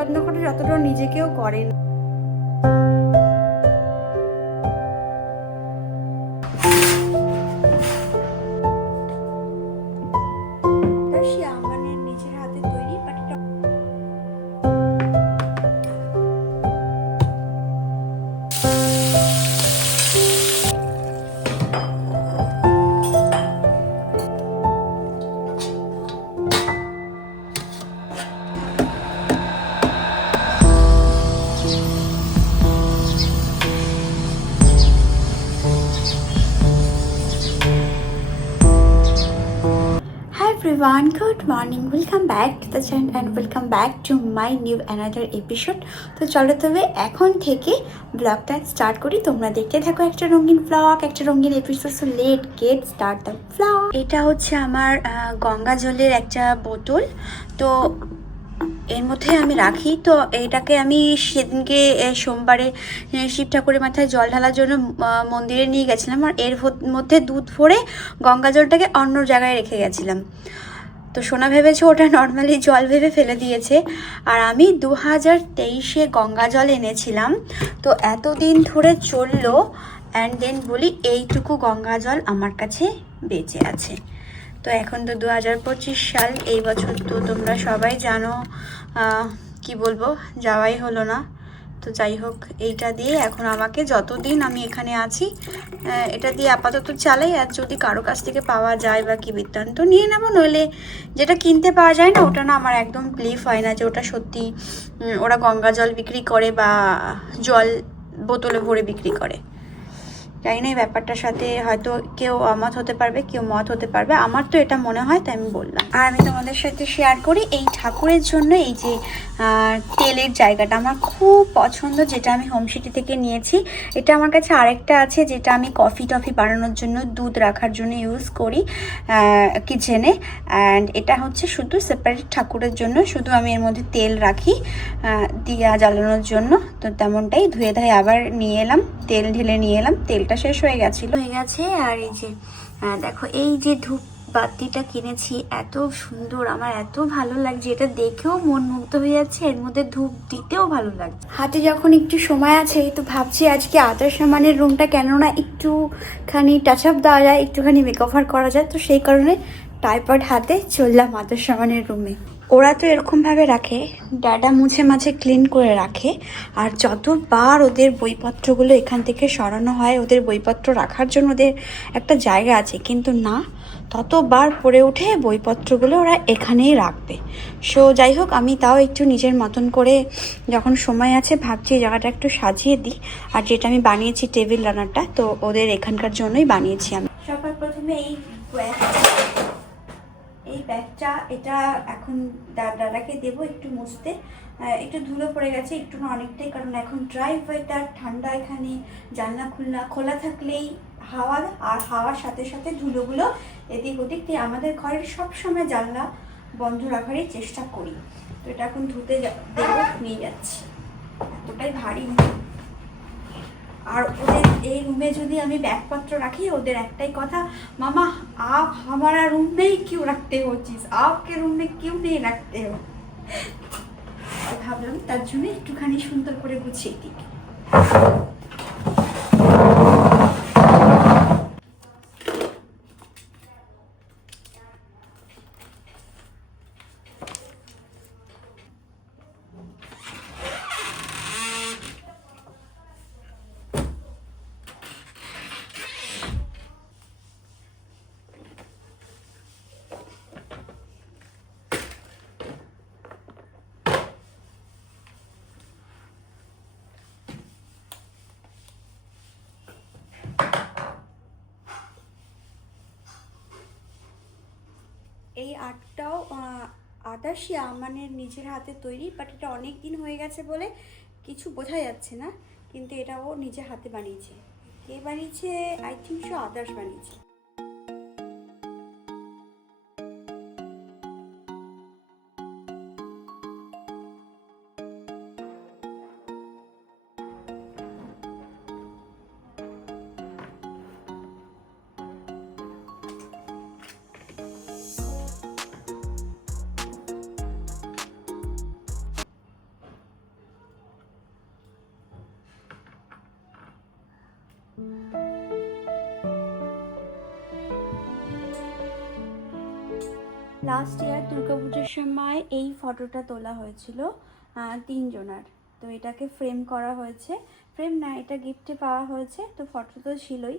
যত্ন করে যতটা নিজেকেও করেন। আমানের নিজের হাতে তৈরি পাটিটা everyone, good morning, welcome back to the channel and welcome back to my new another episode. তো চলো তবে এখন থেকে ব্লগটা স্টার্ট করি। তোমরা দেখতে থাকো একটা রঙিন ব্লগ, একটা রঙিন episode. So late get start the blog. এটা হচ্ছে আমার গঙ্গা জলের একটা বোতল। তো এর মধ্যে আমি রাখি। তো এটাকে আমি সেদিনকে সোমবারে শিব ঠাকুরের মাথায় জল ঢালার জন্য মন্দিরে নিয়ে গেছিলাম, আর এর মধ্যে দুধ ভরে গঙ্গা জলটাকে অন্য জায়গায় রেখে গেছিলাম। তো সোনা ভেবেছে ওটা নর্মালি জল ভেবে ফেলে দিয়েছে, আর আমি 2023-এ গঙ্গা জল এনেছিলাম। তো এতদিন ধরে চললো, অ্যান্ড দেন বলি এইটুকু গঙ্গা জল আমার কাছে বেঁচে আছে। তো এখন তো 2025 সাল, এই বছর তো তোমরা সবাই জানো কি বলবো, যাওয়াই হলো না। তো যাই হোক, এইটা দিয়ে এখন আমাকে যতদিন আমি এখানে আছি এটা দিয়ে আপাতত চালাই। আর যদি কারো কাছ থেকে পাওয়া যায় বা কি বৃত্তান্ত নিয়ে নেবো, নইলে যেটা কিনতে পাওয়া যায় না ওটা না আমার একদম বিলিভ হয় না যে ওটা সত্যি ওরা গঙ্গা জল বিক্রি করে বা জল বোতলে ভরে বিক্রি করে। জানি না, এই ব্যাপারটার সাথে হয়তো কেউ অমত হতে পারবে, কেউ মত হতে পারবে। আমার তো এটা মনে হয়, তাই আমি বললাম। আর আমি তোমাদের সাথে শেয়ার করি, এই ঠাকুরের জন্য এই যে তেলের জায়গাটা আমার খুব পছন্দ, যেটা আমি হোম সিটি থেকে নিয়েছি। এটা আমার কাছে আরেকটা আছে, যেটা আমি কফি টফি বানানোর জন্য, দুধ রাখার জন্য ইউজ করি কিচেনে। অ্যান্ড এটা হচ্ছে শুধু সেপারেট ঠাকুরের জন্য, শুধু আমি এর মধ্যে তেল রাখি দিয়া জ্বালানোর জন্য। তো তেমনটাই ধুয়ে ধায়ে আবার নিয়ে এলাম, তেল ঢেলে নিয়ে এলাম। তেলটা শেষ হয়ে গেছে। আর এই যে দেখো, এই যে ধূপ বাতিটা কিনেছি, এত সুন্দর, আমার এত ভালো লাগছে। এটা দেখেও মন মুগ্ধ হয়ে যাচ্ছে, এর মধ্যে ধূপ দিতেও ভালো লাগছে। হাতে যখন একটু সময় আছে তো ভাবছি আজকে আদার সামানের রুমটা কেননা একটুখানি টাচ আপ দেওয়া যায়, একটুখানি মেকওভার করা যায়। তো সেই কারণে ট্রাইপড হাতে চললাম আদার সামানের রুমে। ওরা তো এরকমভাবে রাখে, ডাটা মুছে মাঝে ক্লিন করে রাখে। আর যতবার ওদের বইপত্রগুলো এখান থেকে সরানো হয়, ওদের বইপত্র রাখার জন্য ওদের একটা জায়গা আছে, কিন্তু না, ততবার পড়ে উঠে বইপত্রগুলো ওরা এখানেই রাখবে। সো যাই হোক, আমি তাও একটু নিজের মতন করে যখন সময় আছে ভাবছি এই জায়গাটা একটু সাজিয়ে দিই। আর যেটা আমি বানিয়েছি টেবিল রানারটা, তো ওদের এখানকার জন্যই বানিয়েছি আমি। সবার প্রথমে এই ব্যাগটা, এটা এখন দাদাকে দেবো একটু মুছতে। একটু ধুলো পড়ে গেছে, একটু না অনেকটাই, কারণ এখন ড্রাই ওয়েদার, ঠান্ডা। এখানে জানলা খোলা থাকলেই হাওয়া, আর হাওয়ার সাথে সাথে ধুলোগুলো এদিক ওদিক। আমাদের ঘরের সব সময় জানলা বন্ধ রাখারই চেষ্টা করি। তো এটা এখন ধুতে দেবো, নিয়ে যাচ্ছি। এতটাই ভারী। আর ওদের এই রুমে যদি আমি ব্যাগপত্র রাখি, ওদের একটাই কথা, मामा आप हमारा रूम में क्यों रखते हो चीज, आपके रूम में क्यों नहीं रखते हो। ভাবলাম তার জন্য একটুখানি সুন্দর করে গুছিয়ে দিই। এই আর্টটাও আদার্শী আমানের নিজের হাতে তৈরি, বাট এটা অনেক দিন হয়ে গেছে বলে কিছু বোঝা যাচ্ছে না, কিন্তু এটা ও নিজে হাতে বানিয়েছে। কে বানিয়েছে? আই থিঙ্ক সো আদার্শ বানিয়েছে। লাস্ট ইয়ার দুর্গাপুজোর সময় এই ফটোটা তোলা হয়েছিল 3 জনার। তো এটাকে ফ্রেম করা হয়েছে, ফ্রেম না এটা গিফটে পাওয়া হয়েছে। তো ফটো তো ছিলই,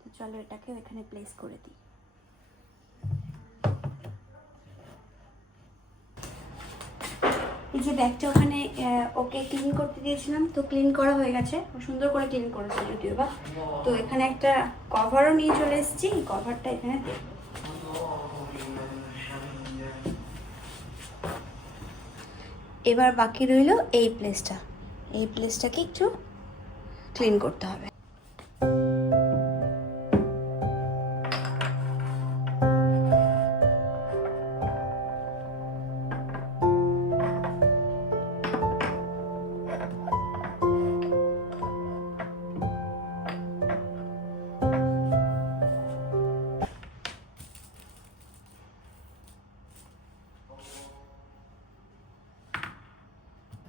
তো চলো এটাকে এখানে প্লেস করে দিই। এই যে ব্যাগটা ওখানে ওকে ক্লিন করতে দিয়েছিলাম, তো ক্লিন করা হয়ে গেছে, সুন্দর করে ক্লিন করেছে যদিও বা। তো এখানে একটা কভারও নিয়ে চলে এসেছি, কভারটা এখানে দেব। এবার বাকি রইল এই প্লেসটাকে একটু ক্লিন করতে হবে।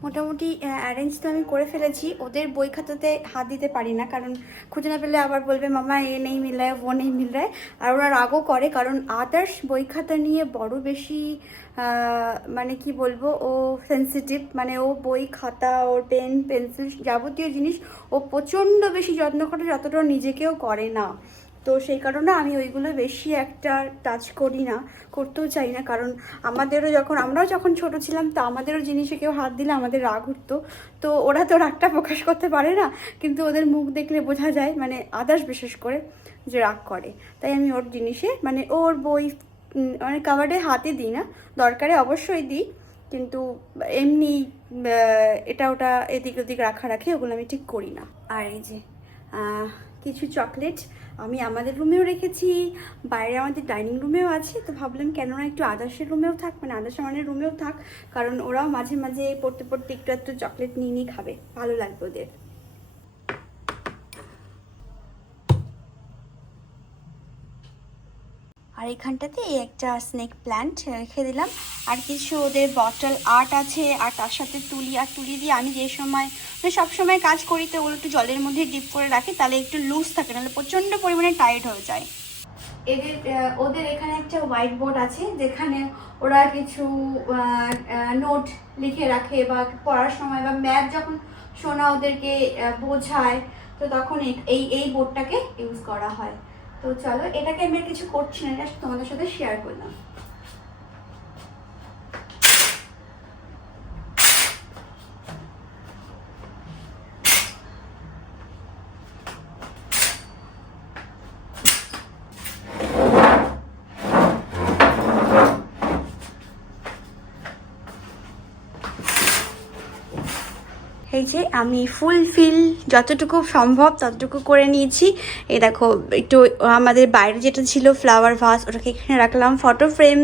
মোটামুটি অ্যারেঞ্জ তো আমি করে ফেলেছি। ওদের বই খাতাতে হাত দিতে পারি না, কারণ খুঁজে না পেলে আবার বলবে মামা এ নেই মিল রায় ও নেই মিল রায়, আর ওরা রাগও করে। কারণ আদার্স বই খাতা নিয়ে বড় বেশি মানে কি বলবো, ও সেন্সিটিভ। মানে ও বই খাতা, ওর পেন পেন্সিল যাবতীয় জিনিস ও প্রচণ্ড বেশি যত্ন করে, যতটা নিজেকেও করে না। তো সেই কারণে আমি ওইগুলো বেশি একটা টাচ করি না, করতেও চাই না। কারণ আমরাও যখন ছোট ছিলাম, তো আমাদেরও জিনিসে কেউ হাত দিলে আমাদের রাগ উঠতো। তো ওরা তো রাগটা প্রকাশ করতে পারে না, কিন্তু ওদের মুখ দেখলে বোঝা যায়, মানে আদার্স বিশেষ করে, যে রাগ করে। তাই আমি ওর জিনিসে মানে ওর বই মানে কাভার্ডে হাতে দিই না, দরকারে অবশ্যই দিই, কিন্তু এমনি এটা ওটা এদিক ওদিক রাখি ওগুলো আমি ঠিক করি না। আর এই যে কিছু চকলেট আমি আমাদের রুমেও রেখেছি, বাইরে আমাদের ডাইনিং রুমেও আছে। তো ভাবলাম কেননা একটু আদার্সের রুমেও থাক, মানে আদার্স আমাদের রুমেও থাক, কারণ ওরাও মাঝে মাঝে পড়তে পড়তে একটু চকলেট নিয়ে খাবে, ভালো লাগবে ওদের। আর এখানটাতে এই একটা স্নেক প্ল্যান্ট রেখে দিলাম। আর কিছু ওদের বটল আর্ট আছে, আর তার সাথে তুলি দিয়ে আমি যে সময় সব সময় কাজ করি, তো ওগুলো একটু জলের মধ্যে ডিপ করে রাখি, তাহলে একটু লুজ থাকে, নাহলে প্রচণ্ড পরিমাণে টাইট হয়ে যায়। ওদের এখানে একটা হোয়াইট বোর্ড আছে, যেখানে ওরা কিছু নোট লিখে রাখে, বা পড়ার সময় বা ম্যাথ যখন শোনা ওদেরকে বোঝায়, তো তখন এই বোর্ডটাকে ইউজ করা হয়। তো চলো, এটাকে আমি কিছু করছি না, জাস্ট তোমাদের সাথে শেয়ার করলাম। এই যে আমি ফুলফিল যতটুকু সম্ভব ততটুকু করে নিয়েছি। এই দেখো, একটু আমাদের বাইরে যেটা ছিল ফ্লাওয়ার ভাস, ওটাকে এখানে রাখলাম। ফটো ফ্রেম,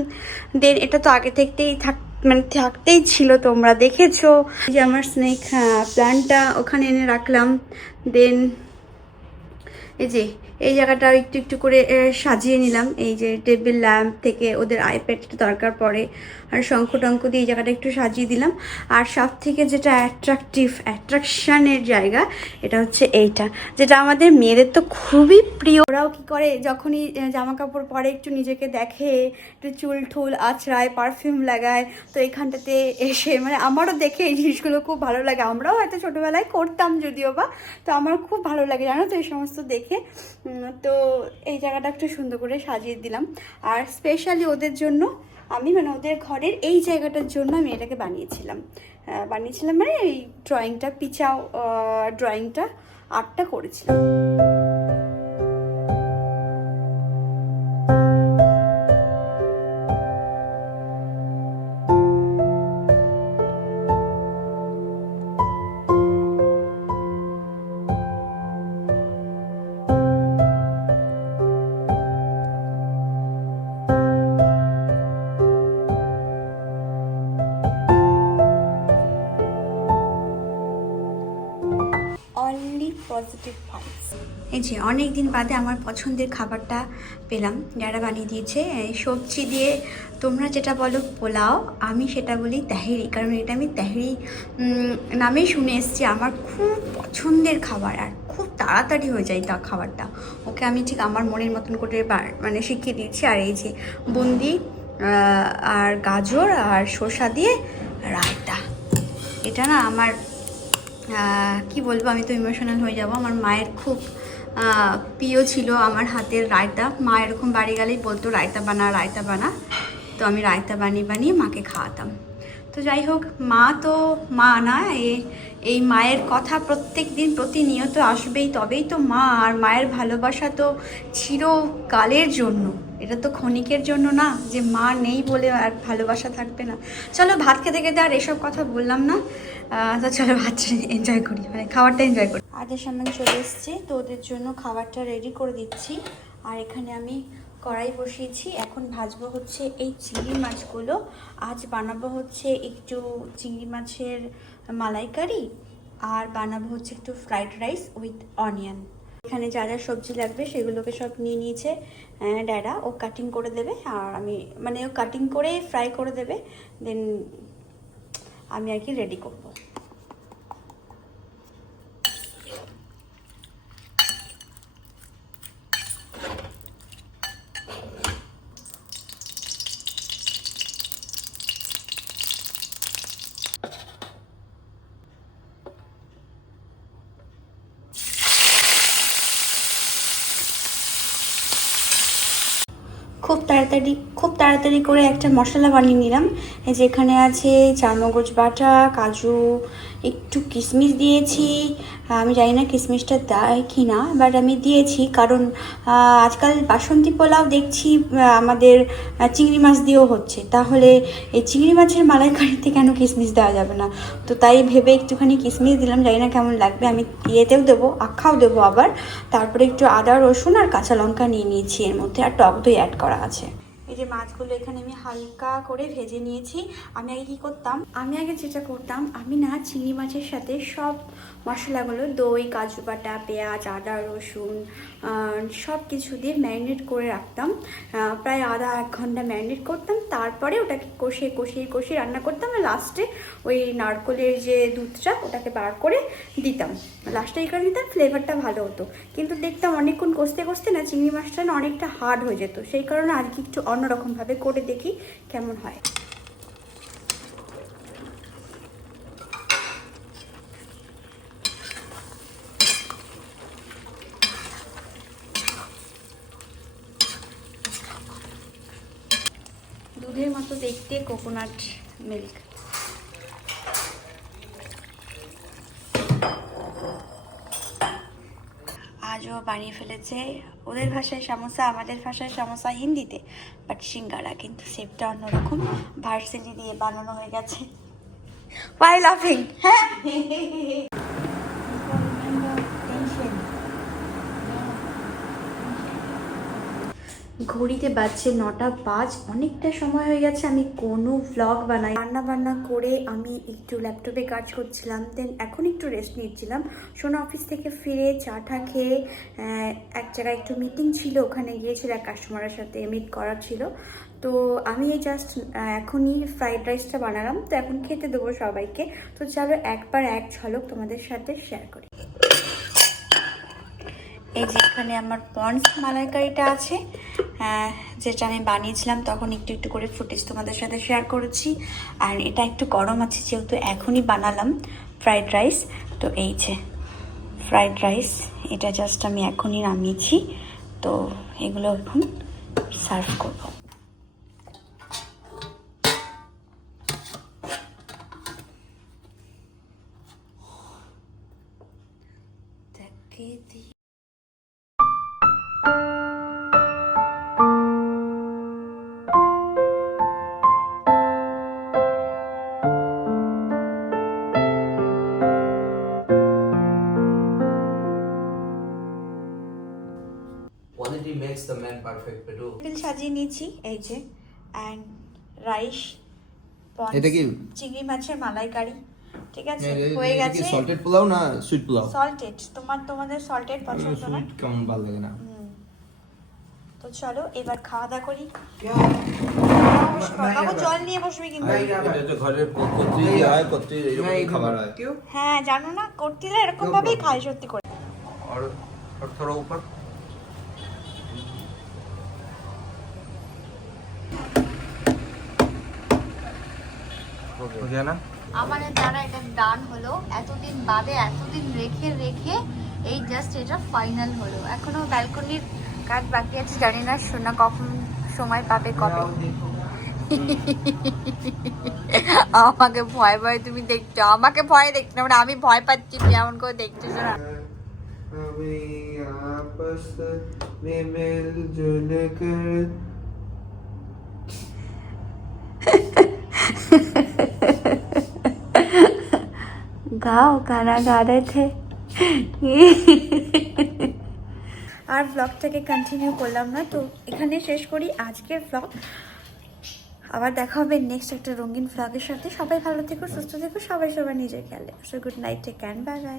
দেন এটা তো আগে থেকেই থাকতেই ছিল, তোমরা দেখেছো। যে আমার স্নেক প্ল্যান্টটা ওখানে এনে রাখলাম। দেন এই যে এই জায়গাটা একটু করে সাজিয়ে নিলাম। এই যে টেবিল ল্যাম্প থেকে ওদের আইপ্যাডটা দরকার পড়ে, আর শঙ্খ টঙ্ক দিয়ে এই জায়গাটা একটু সাজিয়ে দিলাম। আর সব থেকে যেটা অ্যাট্রাকশানের জায়গা, এটা হচ্ছে এইটা, যেটা আমাদের মেয়েদের তো খুবই প্রিয়। ওরাও কী করে, যখনই জামা কাপড় পরে একটু নিজেকে দেখে, একটু চুল ঠুল আঁচড়ায়, পারফিউম লাগায়, তো এখানটাতে এসে মানে আমারও দেখে এই জিনিসগুলো খুব ভালো লাগে। আমরাও হয়তো ছোটোবেলায় করতাম যদিও বা, তো আমার খুব ভালো লাগে জানো তো এই সমস্ত দেখে। তো এই জায়গাটা একটু সুন্দর করে সাজিয়ে দিলাম। আর স্পেশালি ওদের জন্য আমি, মানে ওদের ঘরের এই জায়গাটার জন্য আমি এটাকে বানিয়েছিলাম মানে এই ড্রয়িংটা, পিচাও ড্রয়িংটা আর্টটা করেছিলাম। Positive vibes. এই যে অনেক দিন বাদে আমার পছন্দের খাবারটা পেলাম, যারা বানিয়ে দিয়েছে। এই সবজি দিয়ে তোমরা যেটা বলো পোলাও, আমি সেটা বলি তাহেরি, কারণ এটা আমি তাহেরি নামেই শুনে এসেছি। আমার খুব পছন্দের খাবার, আর খুব তাড়াতাড়ি হয়ে যায় তা খাবারটা। ওকে আমি ঠিক আমার মনের মতন করে মানে শিখিয়ে দিয়েছি। আর এই যে বুন্দি আর গাজর আর শসা দিয়ে রায়তা। এটা না আমার কি বলবো, আমি তো ইমোশনাল হয়ে যাব। আমার মায়ের খুব প্রিয় ছিল আমার হাতের রায়তা। মা এরকম বাড়ি গেলেই বলতো রায়তা বানা, রায়তা বানা। তো আমি রায়তা বানিয়ে বানিয়ে মাকে খাওয়াতাম। তো যাই হোক, মা তো মা না, এই মায়ের কথা প্রত্যেক দিন প্রতিনিয়ত আসবেই, তবেই তো মা। আর মায়ের ভালোবাসা তো চিরকালের জন্য, এটা তো ক্ষণিকের জন্য না যে মা নেই বলে আর ভালোবাসা থাকবে না। চলো ভাত খেতে খেতে আর এসব কথা বললাম না। তো চলো ভাতটা এনজয় করি, মানে খাবারটা এনজয় করি। আজের সামনে চলে এসছে, তো ওদের জন্য খাবারটা রেডি করে দিচ্ছি। আর এখানে আমি কড়াই বসিয়েছি, এখন ভাজবো হচ্ছে এই চিংড়ি মাছগুলো। আজ বানাবো হচ্ছে একটু চিংড়ি মাছের মালাইকারি, আর বানাবো হচ্ছে একটু ফ্রাইড রাইস উইথ অনিয়ন। এখানে যা যা সবজি লাগবে সেগুলোকে সব নিয়ে নিয়েছে ড্যাডা। ও কাটিং করে দেবে, আর আমি মানে ও কাটিং করে ফ্রাই করে দেবে, দেন আমি আর কি রেডি করবো। খুব তাড়াতাড়ি করে একটা মশলা বানিয়ে নিলাম। এই যে এখানে আছে চারমগজ বাটা, কাজু, একটু কিশমিশ দিয়েছি। আমি জানি না কিশমিশটা দেয় কি না, বাট আমি দিয়েছি কারণ আজকাল বাসন্তী পোলাও দেখছি আমাদের চিংড়ি মাছ দিয়েও হচ্ছে, তাহলে এই চিংড়ি মাছের মালাইকারিতে কেন কিশমিশ দেওয়া যাবে না? তো তাই ভেবে একটুখানি কিশমিশ দিলাম, জানি না কেমন লাগবে। আমি ইয়েতেও দেবো, আখাও দেবো আবার। তারপরে একটু আদা, রসুন আর কাঁচা লঙ্কা নিয়ে নিয়েছি এর মধ্যে, আর টক দই অ্যাড করা আছে। এই যে মাছগুলো এখানে আমি হালকা করে ভেজে নিয়েছি। আমি আগে যেটা করতাম, আমি না চিংড়ি মাছের সাথে সব মশলাগুলো, দই, কাজু বাটা, পেঁয়াজ, আদা, রসুন সব কিছু দিয়ে ম্যারিনেট করে রাখতাম। প্রায় আধা 1 ঘন্টা ম্যারিনেট করতাম, তারপরে ওটাকে কষিয়ে রান্না করতাম। আর লাস্টে ওই নারকোলের যে দুধটা ওটাকে বার করে দিতাম, লাস্টে এই কারণে দিতাম, ফ্লেভারটা ভালো হতো। কিন্তু দেখতাম অনেকক্ষণ কষতে না চিংড়ি মাছটা না অনেকটা হার্ড হয়ে যেত, সেই কারণে আজকে একটু অন্যরকমভাবে করে দেখি কেমন হয়। দুধের মতো দেখতে, কোকোনাট মিল্ক। আজও বানিয়ে ফেলেছে, ওদের ভাষায় সমোসা, আমাদের ভাষায় সমোসা হিন্দিতে, বাট সিঙ্গারা কিন্তু শেপটা অন্যরকম, ভার্সিলি দিয়ে বানানো হয়ে গেছে। Why laughing? হ্যাঁ ঘড়িতে বাজছে 9:05, অনেকটা সময় হয়ে গেছে আমি কোনো ভ্লগ বানাই। রান্না করে আমি একটু ল্যাপটপে কাজ করছিলাম, দেন এখন একটু রেস্ট নিচ্ছিলাম। সোনা অফিস থেকে ফিরে চা টা খেয়ে এক জায়গায় একটু মিটিং ছিল, ওখানে গিয়েছিল, এক কাস্টমারের সাথে মিট করার ছিল। তো আমি জাস্ট এখনই ফ্রাইড রাইসটা বানালাম, তো এখন খেতে দেবো সবাইকে। তো চলো একবার এক ঝলক তোমাদের সাথে শেয়ার করি। এই যে এখানে আমার পন্ডস মালাইকারিটা আছে, যেটা আমি বানিয়েছিলাম তখন একটু করে ফুটেজ তোমাদের সাথে শেয়ার করেছি। আর এটা একটু গরম আছে, যেহেতু এখনই বানালাম ফ্রাইড রাইস। তো এই যে ফ্রাইড রাইস, এটা জাস্ট আমি এখনই নামিয়েছি। তো এগুলো এখন সার্ভ করব। Quality makes the man perfect, Petu. Table সাজিয়ে নিয়েছি, এই যে অ্যান্ড রাইস, এটা কি চিংড়ি মাছের মালাইকারি। ঠিক আছে, হয়ে গেছে। সল্টেড পোলাও না সুইট পোলাও? সল্টেড। তোমাদের সল্টেড পছন্দ না? সুইট কেমন ভালো লাগে না। তো চলো এবার খাওয়া দাওয়া করি। বাবু জল নিয়ে বসবে কিন্তু। এটা তো ঘরের কর্তৃ হয়, কর্তৃ এরকম খাবার হয়। হ্যাঁ জানো না, কর্তৃরা এরকম ভাবেই খায় সত্যি করে। और थोड़ा ऊपर हो गया ना আমাদের দ্বারা এটা ডান হলো, এতদিন বাদে এতদিন রেখে রেখে এই জাস্ট এটা ফাইনাল হলো। এখনো ব্যালকনির কাজ বাকি আছে, জানি না সোনা কখন সময় পাবে কবে। আমাকে ভয় ভয় তুমি দেখছো, আমাকে ভয় দেখছো না, মানে আমি ভয় পাচ্ছি তুই এমন করে দেখছিস না। आपस में मिलजुल कर গাও, গানা गा रहे थे। আর ব্লগটাকে কন্টিনিউ করলাম না, তো এখানে শেষ করি আজকের ব্লগ। আবার দেখা হবে নেক্সট একটা রঙিন ব্লগের সাথে। সবাই ভালো থেকো, সুস্থ থেকো, সবাই সবার নিজের খেয়ালে। So good night, take care, bye by.